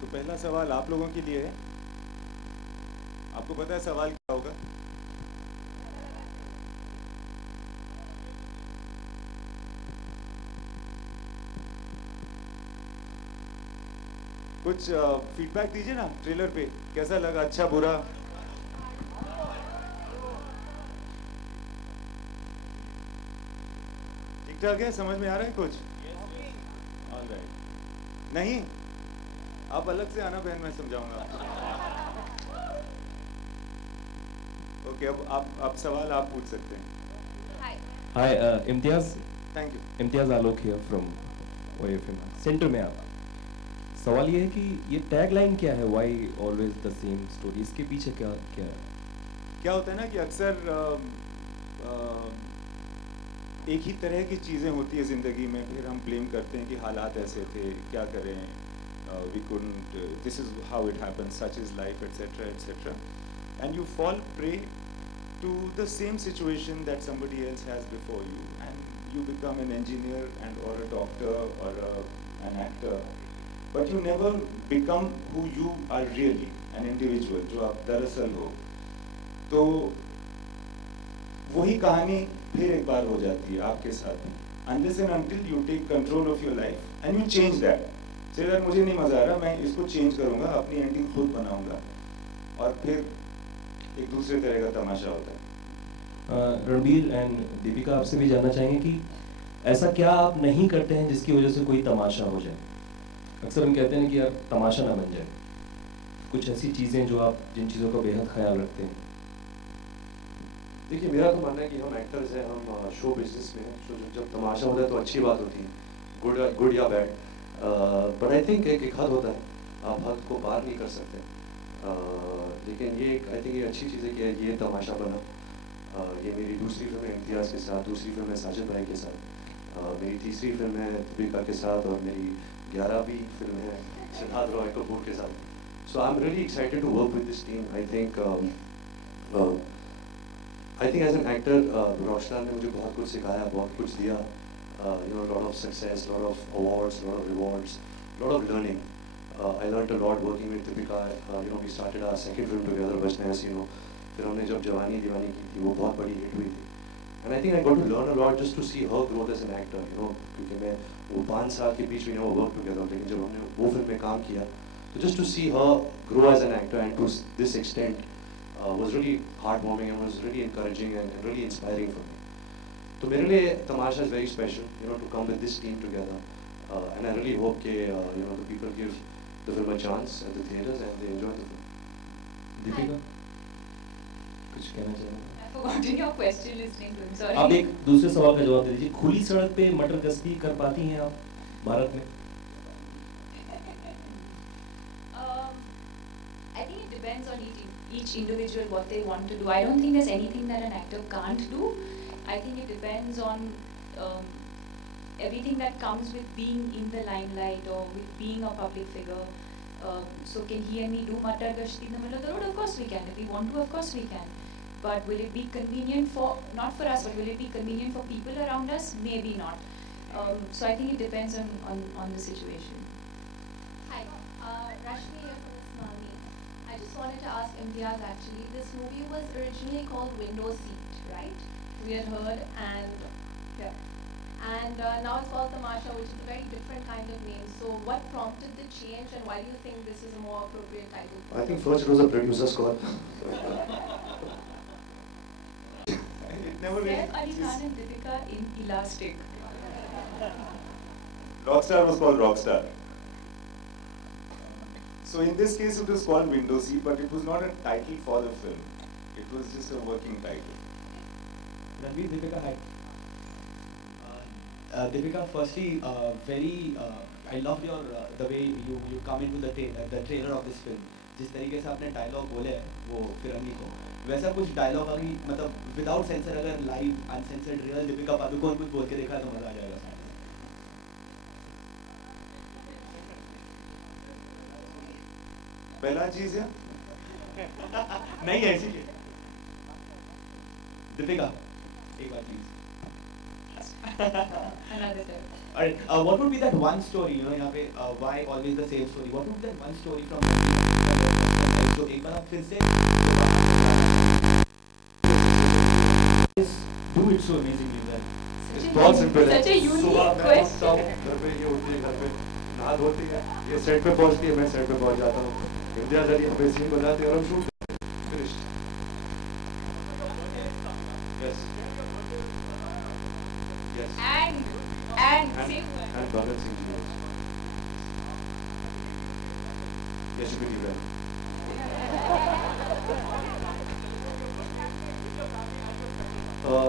तो पहला सवाल आप लोगों के लिए है। आपको पता है सवाल क्या होगा? कुछ फीडबैक दीजिए ना ट्रेलर पे, कैसा लगा, अच्छा बुरा? ठीक ठाक है, समझ में आ रहा है कुछ? ऑलराइट। नहीं, आप अलग से आना बहन, मैं समझाऊंगा आपको। ओके, अब आप सवाल आप पूछ सकते हैं। Hi Imtiaz. Thank you. Imtiaz Alok here from OFM centre में। आप सवाल ये है कि ये टैग लाइन क्या है, why always the same story, इसके पीछे क्या क्या है? क्या होता है ना कि अक्सर एक ही तरह की चीज़ें होती है ज़िंदगी में, फिर हम ब्लेम करते हैं कि हालात ऐसे थे, क्या करें, we couldn't, this is how it happens, such is life, etcetera etcetera, and you fall prey to the same situation that somebody else has before you, and you become an engineer and or a doctor or an actor, but you never become who you are really, an individual जो आप दरअसल हो। तो वही कहानी फिर एक बार हो जाती है आपके साथ, unless and until you take control of your life and you change that। चलिए यार मुझे नहीं मजा आ रहा, मैं इसको चेंज करूंगा, अपनी एंडिंग खुद बनाऊंगा, और फिर एक दूसरे तरह का तमाशा होता है। रणबीर एंड दीपिका, आपसे भी जानना चाहेंगे कि ऐसा क्या आप नहीं करते हैं जिसकी वजह से कोई तमाशा हो जाए? अक्सर हम कहते हैं कि यार तमाशा ना बन जाए, कुछ ऐसी चीज़ें जो आप, जिन चीज़ों का बेहद ख्याल रखते हैं। देखिए, मेरा तो मानना है कि हम एक्टर्स हैं, हम शो बिजनेस में हैं, तो जब तमाशा होता है तो अच्छी बात होती है, गुड या बैड, बट आई थिंक एक हद होता है, आप हद को पार नहीं कर सकते। लेकिन ये आई थिंक ये अच्छी चीज़ है कि ये तमाशा बना। ये मेरी दूसरी फिल्म है इम्तियाज़ के साथ, दूसरी फिल्म है साजिद भाई के साथ, मेरी तीसरी फिल्म है दीपिका के साथ, और मेरी 11वीं फिल्म है सिद्धार्थ रॉय कपूर के साथ। So I am really excited to work with this team. I think as an actor Rockstar ने मुझे बहुत कुछ सिखाया, बहुत कुछ दिया, lot of success, lot of awards, lot of rewards, lot of learning. I learned a lot working with Deepika. We started our second film together, Bajnes, फिर हमने जब जवानी दीवानी की थी, वो बहुत बड़ी हिट हुई थी, and I think I got to learn a lot just to see her growth as an actor, क्योंकि मैं वो 5 साल के बीच में वर्क टुगेदर, लेकिन जब हमने वो फिल्म में काम किया तो just to see her grow as an actor and to this extent was really heart warming and was really encouraging and really inspiring for me. तो मेरे लिए Tamasha is very special, to come with this team together, and I really hope के the people give the film a chance at the theaters and they enjoy the film. Deepika, कुछ कहना चाहेंगे? I forgotten your question listening to him. Sorry. आप एक दूसरे सवाल का जवाब दे दीजिए। खुली सड़क पे मटर गश्ती कर पाती हैं आप भारत में? I think it depends on each individual what they want to do. I don't think there's anything that an actor can't do. I think it depends on everything that comes with being in the limelight or with being a public figure. So can he and me do matar gashti in the middle of the road? Of course we can. If we want to, of course we can. But will it be convenient for, not for us, but will it be convenient for people around us? Maybe not. So I think it depends on the situation. Hi, Rashmi here from Ismami. I just wanted to ask Imtiaz actually, this movie was originally called Window Seat, right? We had heard, and now it's called Tamasha, which is a very different kind of name. So what prompted the change, and why do you think this is a more appropriate title? I think first it was a producer's call. Saif Ali Khan and Deepika in Elastic. Rockstar was called Rockstar. So in this case it was called Window Seat, but it was not a title for the film. It was just a working title. Ranveer, Deepika, hi. Deepika, firstly, I loved your the way you come into the trailer of this film. जिस तरीके से आपने dialogue बोले हैं वो फिरंगी को, वैसा कुछ डायलॉग अभी मतलब विदाउट सेंसर अगर live uncensored real Deepika Padukone कुछ बोल के देखा तो मजा आ जाएगा। पहला चीज है नहीं है इसीलिए। दीपिका एक बार please. podcast another time. Alright, what would be that one story, you know, यहाँ पे why always the same story? What would be that one story from जो एक बार आप फिर से do it so amazingly well. बहुत सिंपल है। Such a unique सुबह मैं question. उठता हूँ, घर पे ये होती है, घर पे नहा धोती है, ये सेट पे पहुँचती है, मैं सेट पे पहुँच जाता हूँ। इम्तियाज़ अली हमें सीन बताते हैं और हम shoot finished. Yes. Yes. And see, And Bhagat Singh ji. Yes, you can do that.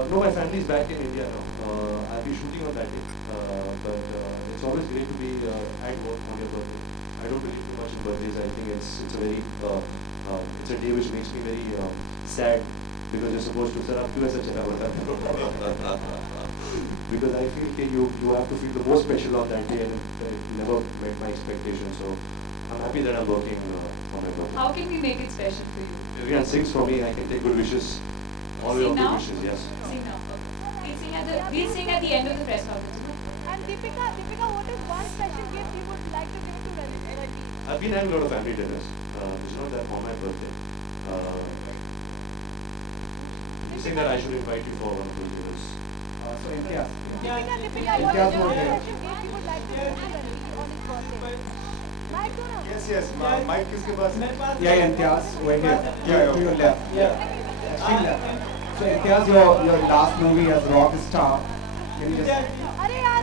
No, my family is back in India now. I'll be shooting on that day. But it's always great to be at work on your birthday. I don't believe too much in birthdays. I think it's a very it's a day which makes me very sad because you're supposed to sir, आपकी वैसे चला होता because I feel that you have to feel the most special on that day and it never met my expectations. So I'm happy that I'm working on my birthday. how can we make it special for you? Everyone sings for me. I can take good wishes. All Sing your good now? wishes. Yes. Sing now. Okay. We'll sing at the end of the press conference. And Deepika, what is one special gift you would like to give to Ranveer? I've been having a lot of family dinners. It's not that for my birthday. You think that I should invite you for one of those dinners? So Imtiaz. Deepika, what Imtiaz is over one here. special gift you would like to give to Ranveer on his birthday? Mic to him. Yes, mic किसके पास है? Yeah, Imtiaz, over here. Yeah, To your left. Extreme left. So Imtiaz, your last movie as rock star. Can you just अरे यार,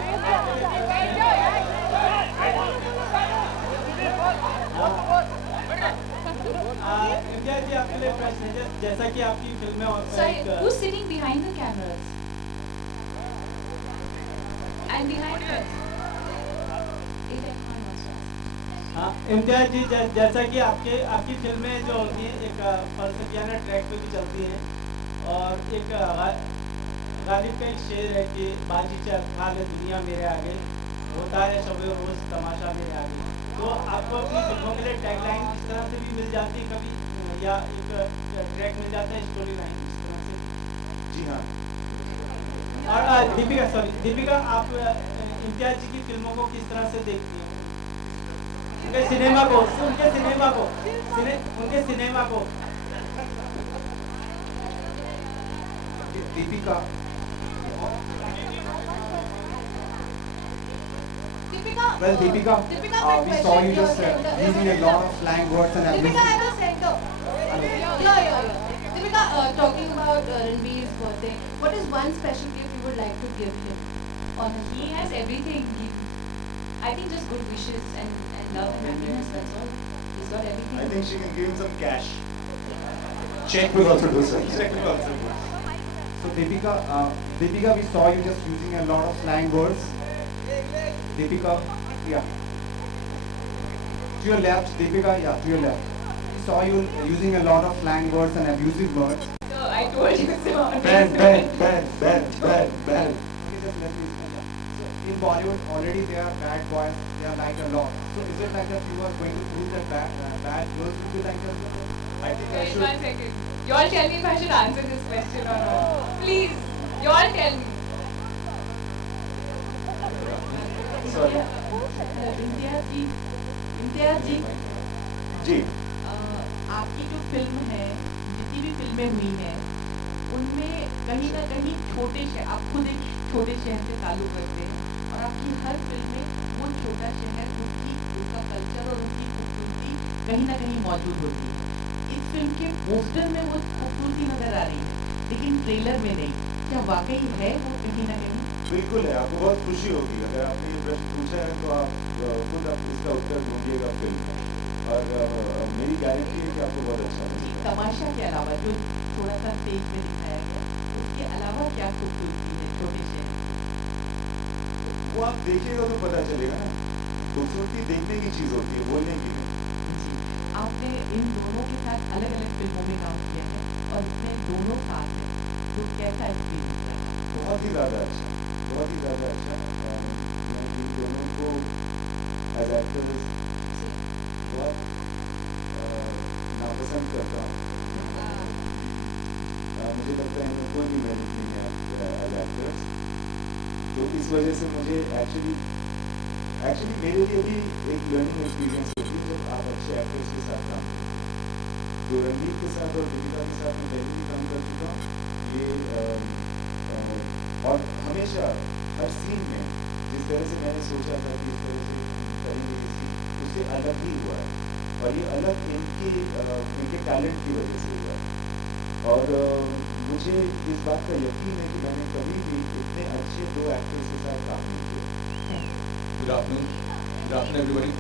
India जी आपके लिए प्रश्न है जैसा कि आपकी फिल्में और Sorry, who's sitting behind the cameras? And behind us? हाँ इम्तियाज जी जैसा कि आपकी फिल्में जो होती हैं एक फलसफियाना ट्रैक पे भी चलती हैं और एक गालिब का एक शेर है कि बाजी चल हाल दुनिया मेरे आगे होता है शबे रोज तमाशा मेरे आगे तो आपको अपनी फिल्मों के लिए टैगलाइन इस तरह से भी मिल जाती है कभी या एक ट्रैक मिल जाता है स्टोरी लाइन इस तरह से जी हाँ. और दीपिका आप इम्तियाज जी की फिल्मों को किस तरह से देखती हैं उनके सिनेमा को Deepika? Well, Deepika, we saw you just using a lot of slang words and everything. Deepika, I was center. Yeah. Deepika, talking about Ranveer's birthday, what is one special gift you would like to give him on his He has everything. I think just good wishes and love and happiness, that's all. He's got everything. I think she can give him some cash. Check will also do sir. Check will also do. So Deepika, we saw you just using a lot of slang words. Deepika, yeah. To your left, Deepika, yeah, to your left. We saw you using a lot of slang words and abusive words. So I told you so. Ban. In Bollywood, already there are bad boys, they are liked a lot. So is it like that you are going to prove that bad girls will be liked as well? I think I Wait should. 1 second. You all tell me if I should answer this question or not. Please, you all tell me. Sorry. Imtiaz जी जी. आपकी जो film है जितनी भी फिल्में हुई हैं उनमें कहीं ना कहीं छोटे शहर आप खुद एक छोटे शहर से ताल्लुक रखते हैं और आपकी हर फिल्म में वो छोटा शहर उनका कल्चर और उनकी खूबसूरती कहीं ना कहीं मौजूद होती है इस फिल्म के पोस्टर में वो खूबसूरती नजर आ रही है लेकिन ट्रेलर में नहीं क्या वाकई है वो कहीं ना कहीं बिल्कुल है. आपको बहुत खुशी होगी अगर आपने ये प्रश्न पूछा है तो आप खुद आप इसका उत्तर ढूंढिएगा फिल्म में और मेरी गारंटी है कि आपको बहुत अच्छा लगेगा. तमाशा के अलावा जो थोड़ा सा तेज में दिखाया गया उसके अलावा क्या खूबसूरती है छोटे शहर वो आप देखिएगा तो पता चलेगा ना. खूबसूरती देखने की चीज होती है, बोलने की नहीं. आपने इन दोनों के साथ अलग अलग फिल्मों में काम किया है और इसमें दोनों साथ हैं तो कैसा एक्सपीरियंस रहा बहुत ही ज़्यादा अच्छा. मैं इन दोनों को एज एक्टर्स बहुत नापसंद करता हूँ. मुझे लगता है इनको कोई भी मेहनत नहीं है एज एक्टर्स तो इस वजह से मुझे एक्चुअली मेरे लिए भी एक लर्निंग एक्सपीरियंस होती है जब आप अच्छे एक्टर्स के साथ काम करते हैं। तो रणवीर के साथ और दीपिका के साथ मैं पहले भी काम कर चुका हूँ ये और हमेशा हर सीन में जिस तरह से मैंने सोचा था कि इस तरह से हम करेंगे ये सीन उससे अलग ही हुआ है, और ये अलग इनके टैलेंट की वजह से हुआ है। और मुझे इस बात का यकीन है कि मैंने कभी भी इतने अच्छे 2 एक्टर्स के साथ काम नहीं किया। Good afternoon, everybody.